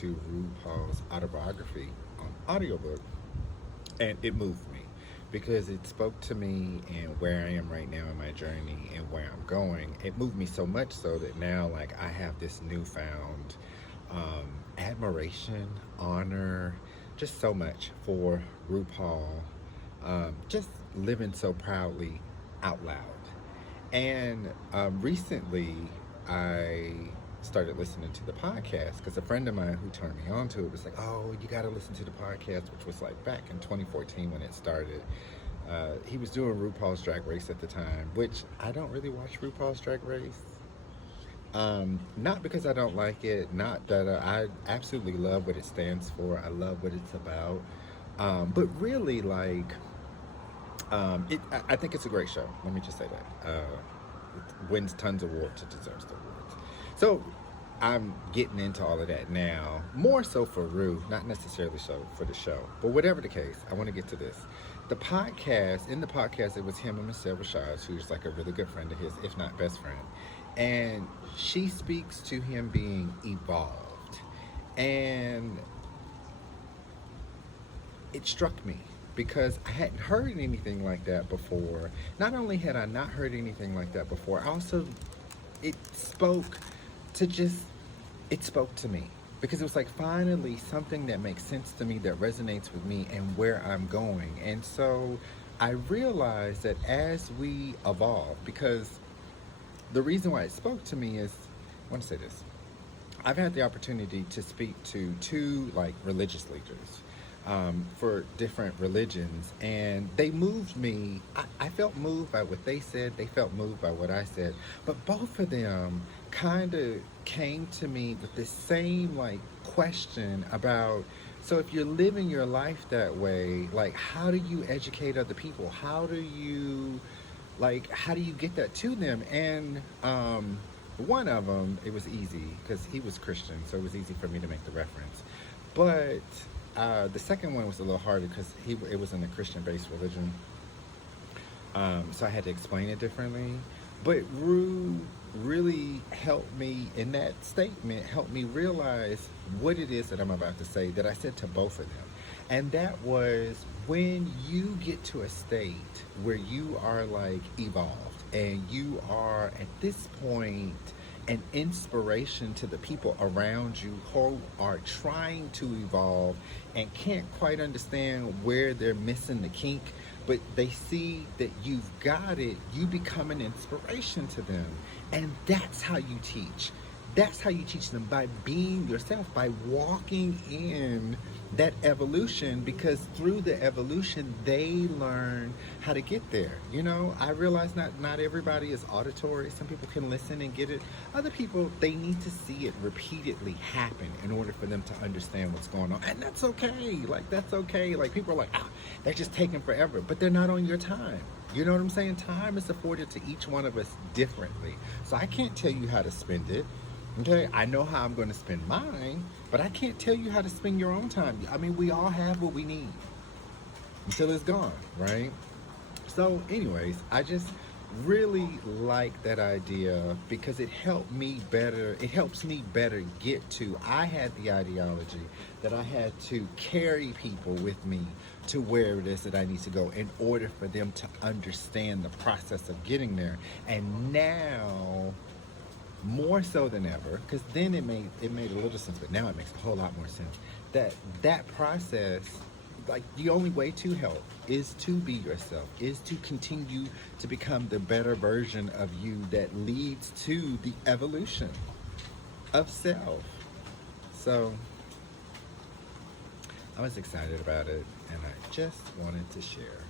to RuPaul's autobiography on audiobook, and it moved me because it spoke to me and where I am right now in my journey and where I'm going. It moved me so much so that now, like, I have this newfound admiration, honor, just so much for RuPaul, just living so proudly out loud. And recently, I started listening to the podcast because a friend of mine who turned me on to it was like, "Oh, you got to listen to the podcast," which was like back in 2014 when it started. He was doing RuPaul's Drag Race at the time, which I don't really watch RuPaul's Drag Race. Not because I don't like it, not that I absolutely love what it stands for. I love what it's about. But really, like, I think it's a great show. Let me just say that. It wins tons of awards. It deserves the awards. So I'm getting into all of that now, more so for Rue, not necessarily so for the show. But whatever the case, I want to get to this. In the podcast, it was him and Michelle Rashad, who's like a really good friend of his, if not best friend. And she speaks to him being evolved. And it struck me because I hadn't heard anything like that before. Not only had I not heard anything like that before, I also, it spoke it spoke to me because it was like finally something that makes sense to me, that resonates with me and where I'm going. And so I realized that as we evolve, because the reason why it spoke to me is, I want to say this. I've had the opportunity to speak to two like religious leaders for different religions, and they moved me. I felt moved by what they said. They felt moved by what I said. But both of them kind of came to me with the same like question about, so if you're living your life that way, like, how do you educate other people? How do you get that to them? And one of them, it was easy because he was Christian, so it was easy for me to make the reference. But the second one was a little harder because it was in a Christian-based religion, so I had to explain it differently. But Rue really helped me in that statement, helped me realize what it is that I'm about to say that I said to both of them. And that was, when you get to a state where you are like evolved and you are at this point an inspiration to the people around you who are trying to evolve and can't quite understand where they're missing the kink, but they see that you've got it, you become an inspiration to them. And that's how you teach. That's how you teach them, by being yourself, by walking in that evolution, because through the evolution they learn how to get there. You know, I realize not everybody is auditory. Some people can listen and get it. Other people, they need to see it repeatedly happen in order for them to understand what's going on. And that's okay. Like, that's okay. Like, people are like, they're just taking forever, but they're not on your time. You know what I'm saying? Time is afforded to each one of us differently. So I can't tell you how to spend it. Okay, I know how I'm going to spend mine, but I can't tell you how to spend your own time. I mean, we all have what we need until it's gone, right? So anyways, I just really like that idea because it helps me better get to, I had the ideology that I had to carry people with me to where it is that I need to go in order for them to understand the process of getting there. And now, more so than ever, because then it made a little sense, but now it makes a whole lot more sense, that process, like, the only way to help is to be yourself, is to continue to become the better version of you that leads to the evolution of self. So I was excited about it, and I just wanted to share.